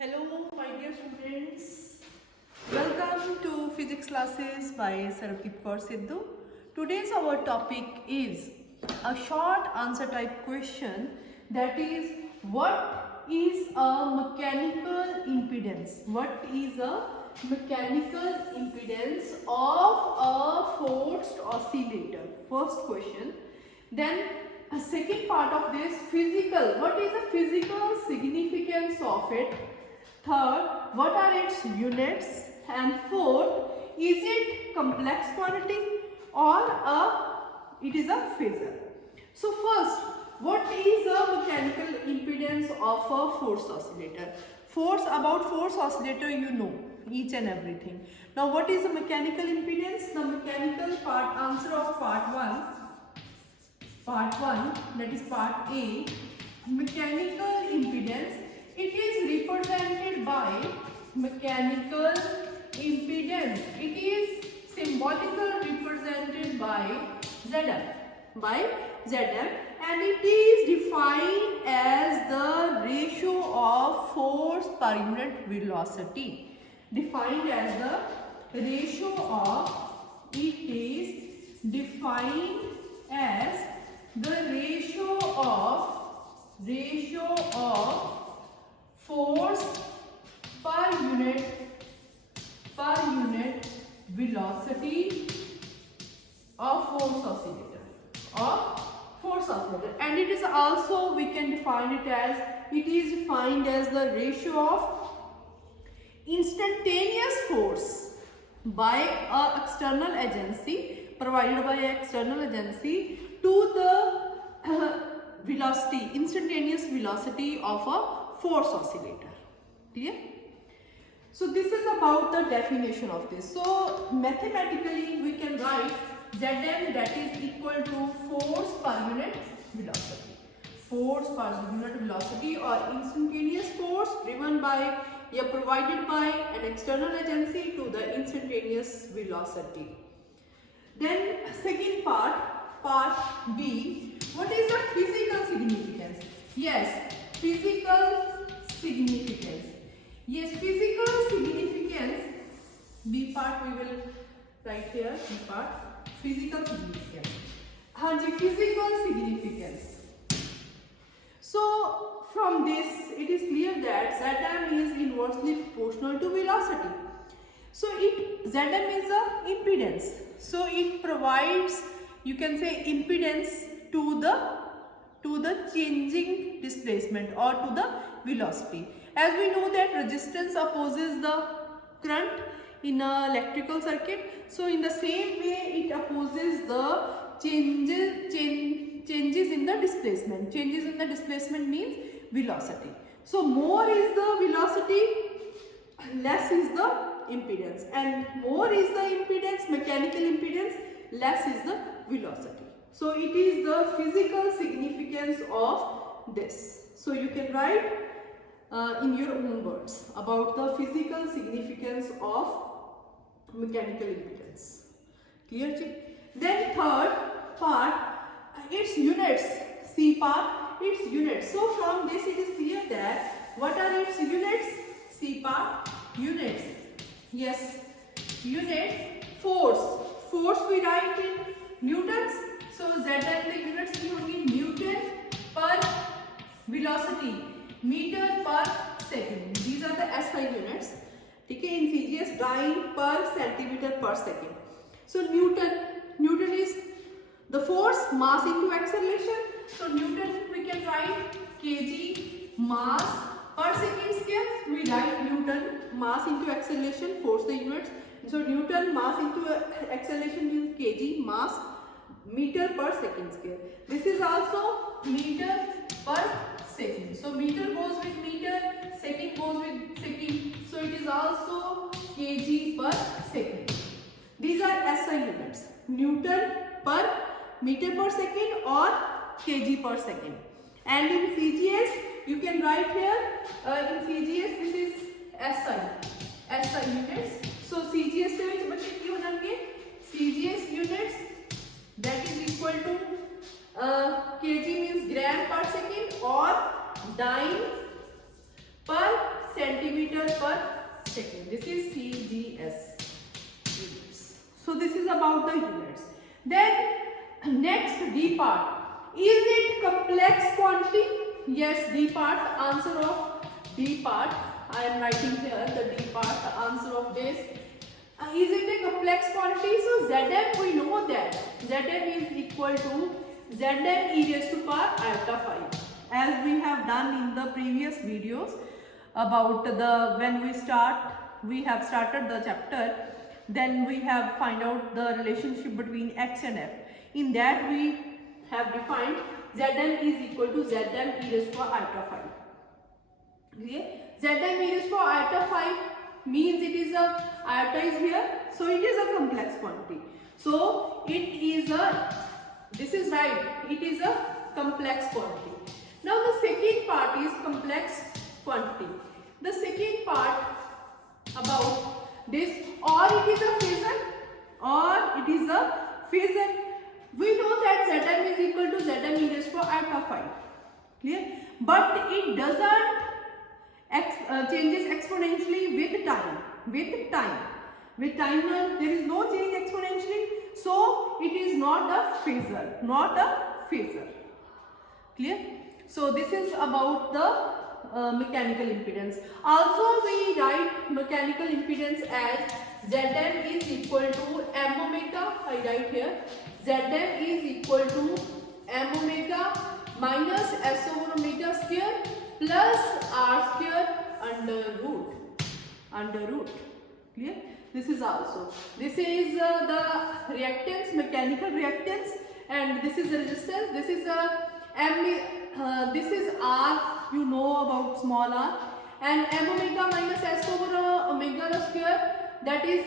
Hello, my dear students. Welcome to physics classes by Sarabdeep Kaur Sidhu. Today's our topic is a short answer type question, that is, what is a mechanical impedance? What is a mechanical impedance of a forced oscillator? First question. Then a second part of this, physical. What is the physical significance of it? Third, what are its units? And fourth, is it complex quantity or it is a phasor? So first, what is a mechanical impedance of a force oscillator? About force oscillator you know each and everything. Now what is a mechanical impedance? The mechanical part, answer of part 1, that is part A, mechanical impedance. It is represented by mechanical impedance. It is symbolically represented by Zm, and it is defined as the ratio of force per unit velocity. Defined as the ratio of, it is defined as the ratio of force per unit velocity of force oscillator, and it is also, we can define it as, it is defined as the ratio of instantaneous force by a external agency, provided by an external agency, to the velocity, instantaneous velocity of a force oscillator. Clear? So this is about the definition of this. So mathematically we can write Zm, that is equal to force per unit velocity. Force per unit velocity, or instantaneous force driven by, provided by an external agency to the instantaneous velocity. Then second part B, what is the physical significance? Yes, physical significance. Yes, physical significance, B part we will write here, B part, physical significance. Physical significance. So from this it is clear that Zm is inversely proportional to velocity. So Zm is a impedance. So it provides, you can say, impedance to the changing displacement or to the velocity. As we know that resistance opposes the current in an electrical circuit. So in the same way it opposes the changes in the displacement. Changes in the displacement means velocity. So more is the velocity, less is the impedance, and more is the impedance, mechanical impedance, less is the velocity. So it is the physical significance of this. So you can write in your own words about the physical significance of mechanical impedance. Clear? Then third part, its units. C part, its units. So from this it is clear that what are its units? C part, units. Yes, unit, force. Force we write in newtons. So Zm the units will be Newton per velocity, meter per second. These are the SI units. Okay, in CGS, dyne per centimeter per second. So Newton is the force, mass into acceleration. So Newton we can write kg mass per second square. We write Newton mass into acceleration, force the units. So Newton mass into acceleration means kg mass, meter per second square. This is also meter per second. So meter goes with meter, second goes with second. So it is also kg per second. These are SI units. Newton per meter per second or kg per second. And in CGS you can write here, in CGS this is SI units. So CGS से which बच्चे क्यों होंगे? CGS units, that is equal to kg means gram per second or dyne per centimeter meter per second. This is CGS units. So this is about the units. Then next D part. Is it complex quantity? Yes, D part. Answer of D part. I am writing here the D part. The answer of this. Is it a complex quantity? So Zm, we know that Zm is equal to Zm e raised to power iota 5, as we have done in the previous videos about the when we have started the chapter, then we have find out the relationship between x and f. In that we have defined Zm is equal to Zm e raised to power iota 5. Okay? Zm e raised to power iota 5 means it is a iota is here, so it is a complex quantity. So it is a, this is right, it is a complex quantity. Now the second part is complex quantity. The second part about this, or it is a phasor, or it is a phasor. We know that Zm is equal to Zm e raised to iota 5. Clear? But it doesn't changes exponentially with time. With time there is no change exponentially, so it is not a phasor. Clear? So this is about the mechanical impedance. Also we write mechanical impedance as Zm is equal to m omega. I write here Zm is equal to m omega minus s over omega square plus r square under root. Clear? This is also. This is the reactance, mechanical reactance, and this is the resistance. This is this is r. You know about small r, and m omega minus s over omega square. That is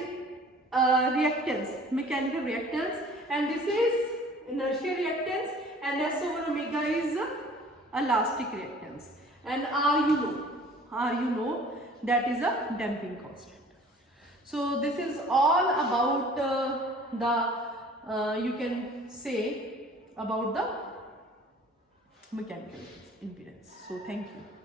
reactance, mechanical reactance, and this is inertial reactance, and s over omega is elastic reactance. And R you know that is a damping constant. So this is all about the you can say about the mechanical impedance. So thank you.